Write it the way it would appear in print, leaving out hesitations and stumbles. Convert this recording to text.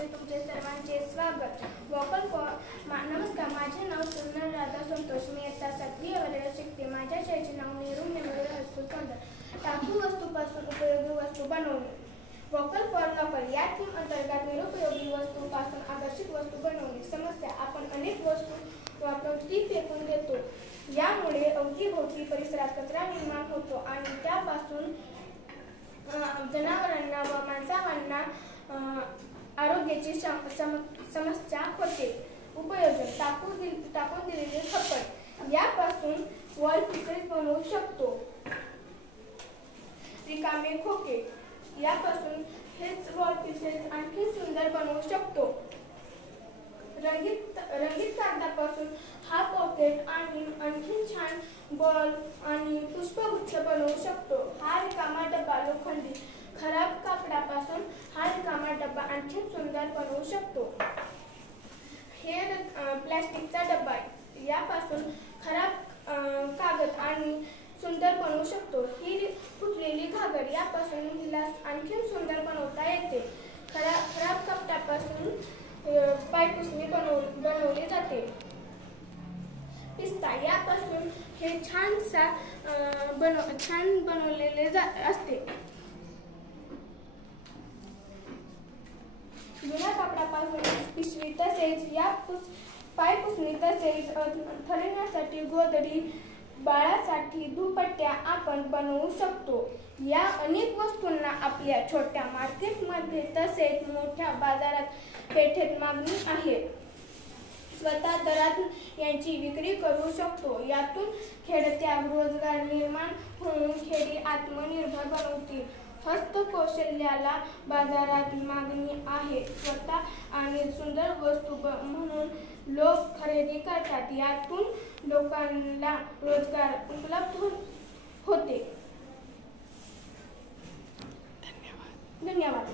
मध्ये तुमचे सर्वांचे स्वागत. वोकल फॉर नमस्कार, माझे नाव सुंदर राधा संतोष. मी इयत्ता 7वी वर्गात शिकते. माझ्या शाळेचे नाव नेहरू मेमोरियल हायस्कूल कोंढ. टाकू वस्तूपासून उपयोगी वस्तू बनवणे. वोकल फॉर लोकल या थीम अंतर्गत निरुपयोगी वस्तूपासून आकर्षक वस्तू बनवणे. समस्या: आपण अनेक वस्तू वापरून ती फेकून देतो. यामुळे अवतीभोवती परिसरात कचरा निर्माण होतो आणि त्यापासून जनावरांना व माणसांना आरोग्याची समस्या होते. उपयोजन: टाकून दिलेले खपट यापासून वॉल पीसेस बनवू शकतो. रिकामे खोके यापासून हेच वॉल पीसेस आणखी सुंदर बनवू शकतो. रंगीत कागदापासून हा पॉकेट आणि आणखी छान बॉल आणि पुष्पगुच्छ बनवू शकतो. हा रिकामा डबा लोखंडी खराब कापडापासून हा रिकामा डबा आणखी सुंदर बनवू शकतो. हे प्लास्टिकचा डबा यापासून खराब कागद आणि सुंदर बनवू शकतो. ही फुटलेली घागर यापासून हिला आणखी सुंदर बनवता येते. खराब कापडापासून पायपुसणी बनवली जाते. पिस्ता यापासून हे छान बनवलेले असते. जुन्या कापडापासून पिशवी तसेच या पायपुसणी तसेच थरण्यासाठी गोधडी, बाळासाठी दुपट्ट्या आपण बनवू शकतो. या अनेक वस्तूंना आपल्या छोट्या मार्केटमध्ये तसेच मोठ्या बाजारात पेठेत मागणी आहे. स्वतः दरात यांची विक्री करू शकतो. यातून खेड्यात रोजगार निर्माण होऊन खेडी आत्मनिर्भर बनवतील. हस्तकौशल्याला बाजारात मागणी आहे. स्वतः आणि सुंदर वस्तू म्हणून लोक खरेदी करतात. यातून लोकांना रोजगार उपलब्ध होते. धन्यवाद.